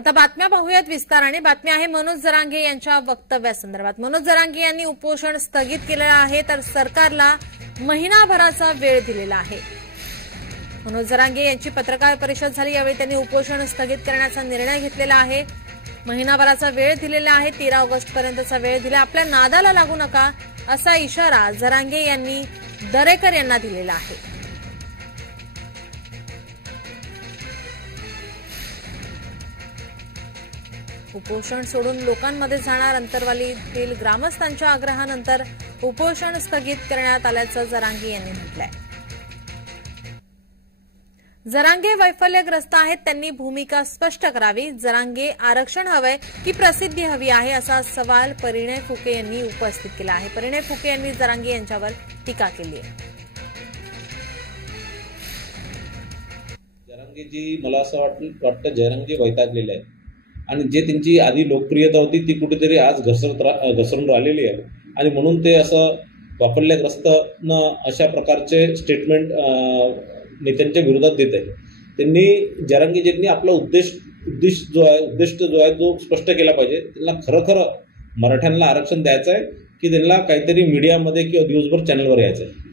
आता बातम्या पाहूयात विस्ताराने। बातमी आहे मनोज जरांगे यांच्या वक्तव्यासंदर्भात। मनोज जरांगे यांनी उपोषण स्थगित केलेलं आहे, तर सरकारला महिनाभराचा वेळ दिलेला आहे। मनोज जरांगे यांची पत्रकार परिषद झाली, यावेळी त्यांनी उपोषण स्थगित करण्याचा निर्णय घेतलेला आहे। महिनाभराचा वेळ दिलेला आहे, 13 ऑगस्टपर्यंतचा वेळ दिला। आपल्या नादाला लागू नका असा इशारा जरांगे यांनी दरेकर यांना दिलेला आहे। उपोषण सोडून लोकांमध्ये जाणार, अंतरवालीतील ग्रामस्थांच्या आग्रहानंतर उपोषण स्थगित करण्यात आल्याचं जरांगे यांनी म्हटलंय। जरांगे वैफल्यग्रस्त आहेत, त्यांनी भूमिका स्पष्ट करावी। जरांगे आरक्षण हवंय की प्रसिद्धी हवी आहे, असा सवाल परिणय फुके यांनी उपस्थित केला आहे। परिणय फुके यांनी जरांगे यांच्यावर टीका केली आहे। जरांगेजी, मला असं वाटतं जरांगे वैतागलेले आहेत आणि जे त्यांची आधी लोकप्रियता होती ती कुठेतरी आज घसरून राहिलेली आहे आणि म्हणून ते असं वापरल्याग्रस्त अशा प्रकारचे स्टेटमेंट नेत्यांच्या विरोधात देत आहे। त्यांनी जरांगेजींनी आपला उद्दिष्ट जो आहे तो स्पष्ट केला पाहिजे। त्यांना खरं मराठ्यांना आरक्षण द्यायचं आहे की त्यांना काहीतरी मीडियामध्ये किंवा दिवसभर चॅनलवर यायचं आहे।